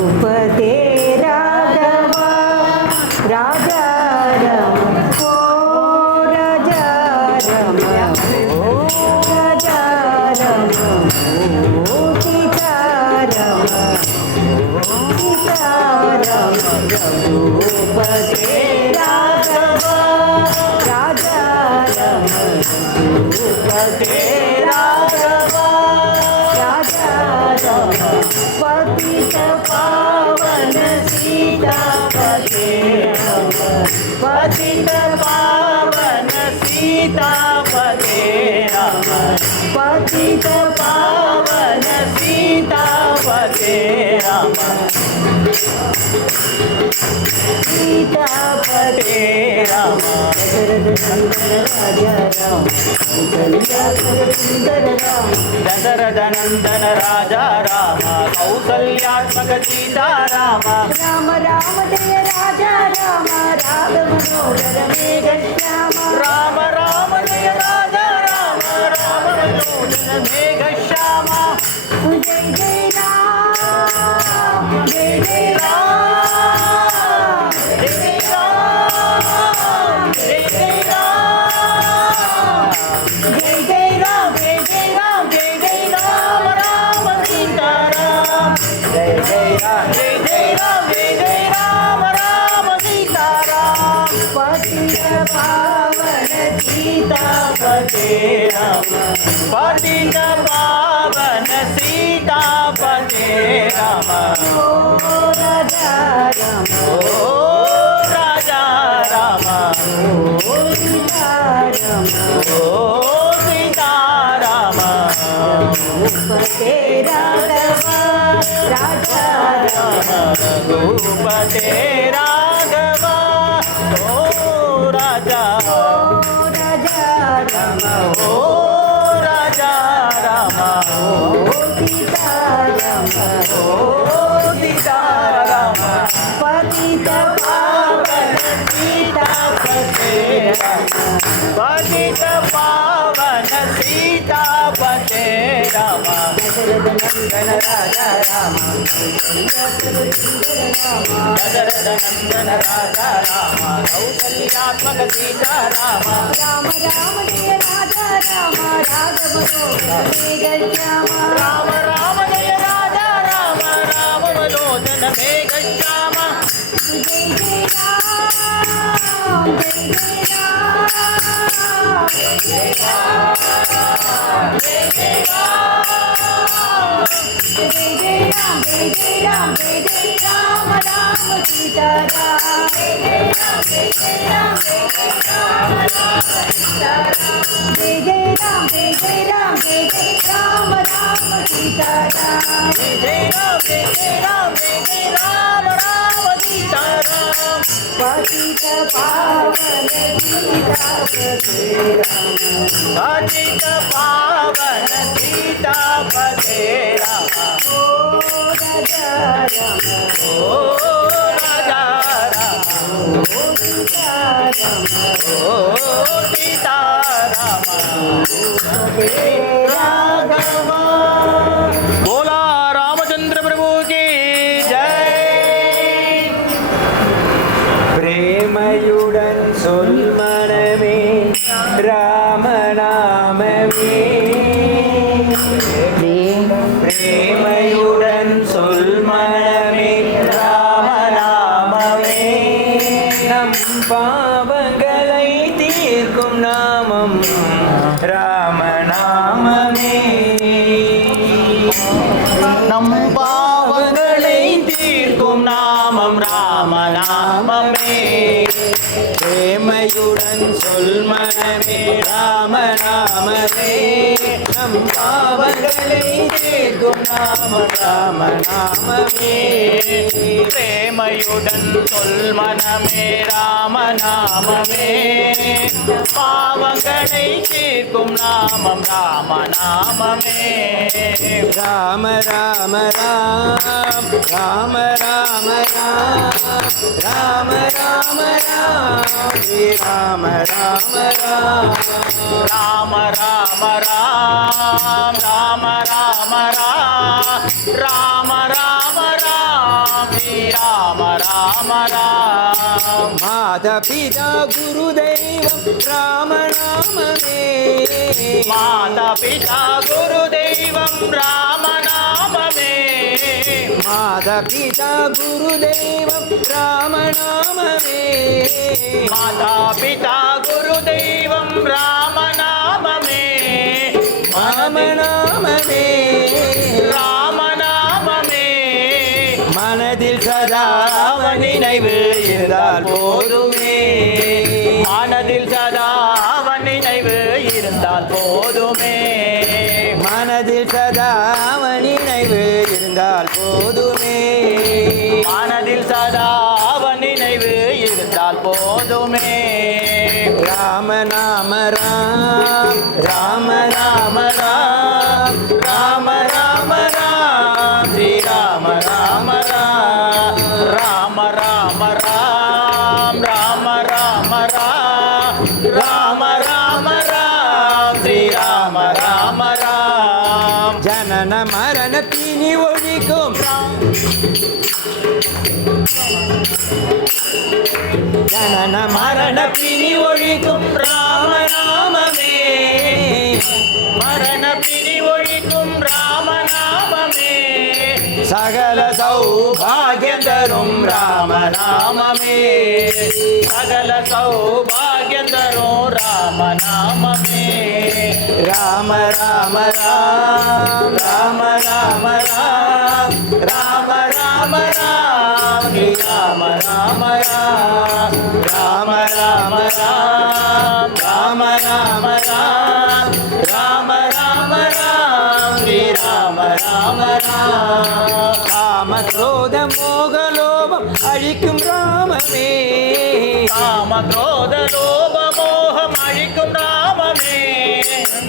उपते राघव राजा रम ओ राजा रम ओ राजा रम ओ सीता रम रघुपते राघव राजा रम रघुपते राघव राजा रम पतित पावन सीतापते रम पतित पावन सीतापते रम पतित पावन सीतापते रम सीतापते राम दशरथ नंदन राजा राम कौसल्यात्मक सीता राम राम राम जय राजा राम राघव मनोहर मेघ श्याम राम राम जय राजा राम राम मनोहर मेघ श्याम जय जय राम जय जय राम जय जय राम जय जय राम जय जय राम जय जय राम जय जय राम राम सीता राम जय जय राम जय जय राम जय जय राम राम सीता राम पतित पावन सीतापते राम पतित पावन सीतापते राम ओ राजा राम ओ राजा राम ओ सीता राम ओ सीता राम रघुपते राघव राजा राम रघुपते राघव ओ राजा राम ओ राजा राम ओ सीता राम ओ सीता राम पतित पावन सीतापते राम पतित पावन सीतापते राम दशरथ नंदन राजा राम दशरथ नंदन राजा राम कौसल्यात्मक सीता राम राम राम जय राजा राम राघव मनोहर मेघ श्याम राम राम जय राजा राम राम मनोहर मेघ श्याम जय जय राम जय जय राम जय जय राम जय जय राम जय जय राम जय जय राम जय जय राम राम सीता राम जय जय राम जय जय राम जय जय राम राम सीता राम जय जय राम जय जय राम जय जय राम राम सीता राम जय जय राम जय जय राम जय जय राम राम सीता राम पतित पावन सीतापते राम पतित पावन सीतापते राम ओ राजा राम ओ राजा राम ओ सीता राम ओ सीता राम राघव बोला रामचंद्र प्रभु की जय प्रेमयुடன் சொல் மனமே ராம நாமமே பிரேமையுடன் சொல் மனமே ராம நாமமே நம் பாவங்களை தீர்க்கும் நாமம் ராம நாமமே நம் பாவங்களை தீர்க்கும் நாமம் ராம நாமமே பிரேமையுடன் சொல் மனமே ராம நாமமே நம் பாவங்களை தீர்க்கும் நாமம் ராம நாமமே பிரேமையுடன் சொல் மனமே ராம நாமமே பாவங்களை தீர்க்கும் நாமம் ராம நாமமே ராம ராம ராம் ராம ராம ராம் ராம ராம ராம் ஸ்ரீ ராம ராம ராம் ராம ராம ராம் ராம ராம ராம் ராம శ్రీరామ రామ రామ మాతా పితా గురుదైవం రామనామమే మాతా పితా గురుదైవం రామనామమే మాతా పితా గురుదైవం రామనామమే మాతా పితా గురుదైవం రామనామమే ராமநாமமே ராமநாமமே மனதில் சதா அவன் நினைவு இருந்தால் போதுமே மனதில் சதா அவன் நினைவு இருந்தால் போதுமே மனதில் சதா அவன் நினைவு இருந்தால் போதுமே மனதில் சதா அவன் நினைவு இருந்தால் போதுமே ராம நாம ராம் ராம நாம ராம் ராம ராம ராம் ஸ்ரீராம ராம ராம் ராம ராம ராம் ராம ராம ராம் ராம ராம ராம் ஸ்ரீராம ராம ராம் ஜனன மரண பிணி ஒழிக்கும் ஜனன மரண பிணி ஒழிக்கும் ராமநாமமே மரண பிரி ஒழிக்கும் ராமநாமமே சகல சௌபாகியம் தரும் ராமநாமமே சகல சௌபாகியம் தரும் ராமநாமமே ராம ராம ராம் ராம ராம ராம் ராம ராம ராம் ராம ராம ராம் ராம ராம ராம் ராம ராம ராம் ராம ராம ராம் ஸ்ரீராம ராம ராம் காம குரோத மோகலோபம் அழிக்கும் ராமமே காம குரோத லோப மோகம் அழிக்கும் ராமமே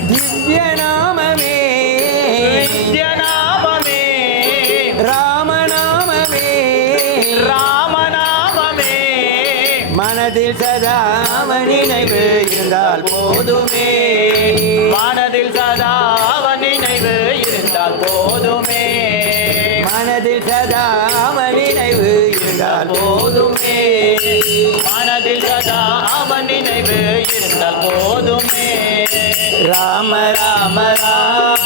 திவ்ய நாமமே நித்யநாமமே ராமநாமமே ராமநாமமே மனதில் சதா அவன் நினைவு இருந்தால் போதுமே மனதில் சதா அவன் நினைவு இருந்தால் போதுமே மனதில் சதா அவன் நினைவு இருந்தால் போதுமே மனதில் சதா அவன் நினைவு இருந்தால் போதுமே ராம ராம ராம்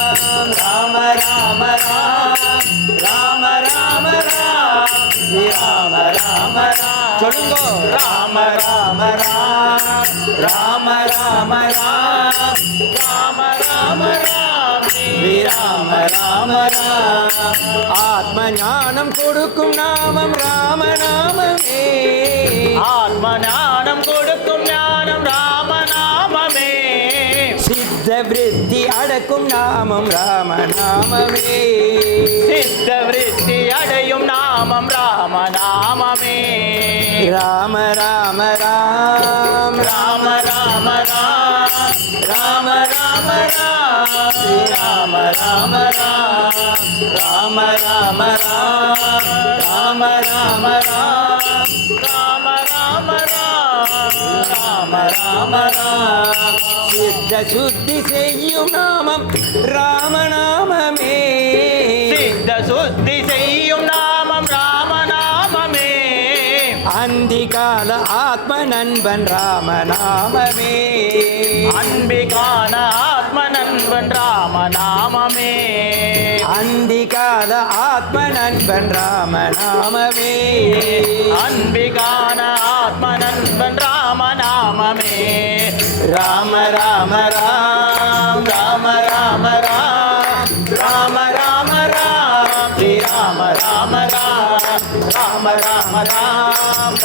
ராம ராம ராம் ராம ராம ராம் ராம ராம ராம் சொல்லுங்க ராம ராம ராம் ராம ராம ராம் ராம ராம ராம் ஸ்ரீராம ராம ராம் ஆத்ம ஞானம் கொடுக்கும் நாமம் ராமநாமமே ஆத்ம ஞானம் கொடுக்கும் ஞானம் ராமநாமமே சித்த விருத்தி அடக்கும் நாமம் ராமநாமமே சித்த விருத்தி அடையும் நாமம் ராமநாமமே ராம ராம ராம் ராம ராம ராம் ராம ராம ராம் ராம ராம ராம் ராம ராம ராம் ராம ராம ராம் ராம ராம ராம் ராம ராம ராம் சித்த சுத்தி செய்யும் நாமம் ராமநாமமே சித்த சுத்தி செய்யும் நாமம் ராமநாமமே அந்திகால ஆத்ம நண்பன் ராமநாமமே அன்பிகான ஆத்ம நண்பன் ராமநாமமே அந்திகால ஆத்ம நண்பன் ராமநாமமே அன்பிகான ஆத்ம நண்பன் ராமநாமமே ராம ராம ராம் ராம ராம ராம் ராம ராம ராம் ஸ்ரீராம ராம ராம் ராம ராம ராம்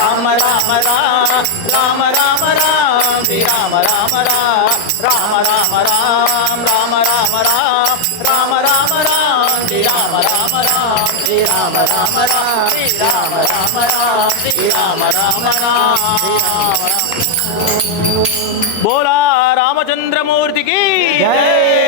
ராம ராம ராம் ராம ராம ராம் ஸ்ரீராம ராம ராம் ராம ராம ராம் ராம ராம ராம் ராம ராம ராம் ஸ்ரீராம ராம ராம் ஸ்ரீராம ராம ராம் ஸ்ரீராம ராம ராம் ஸ்ரீராம ராம ராம் ஸ்ரீராம ராம போலா ராமச்சந்திரமூர்த்திக்கு ஜெய்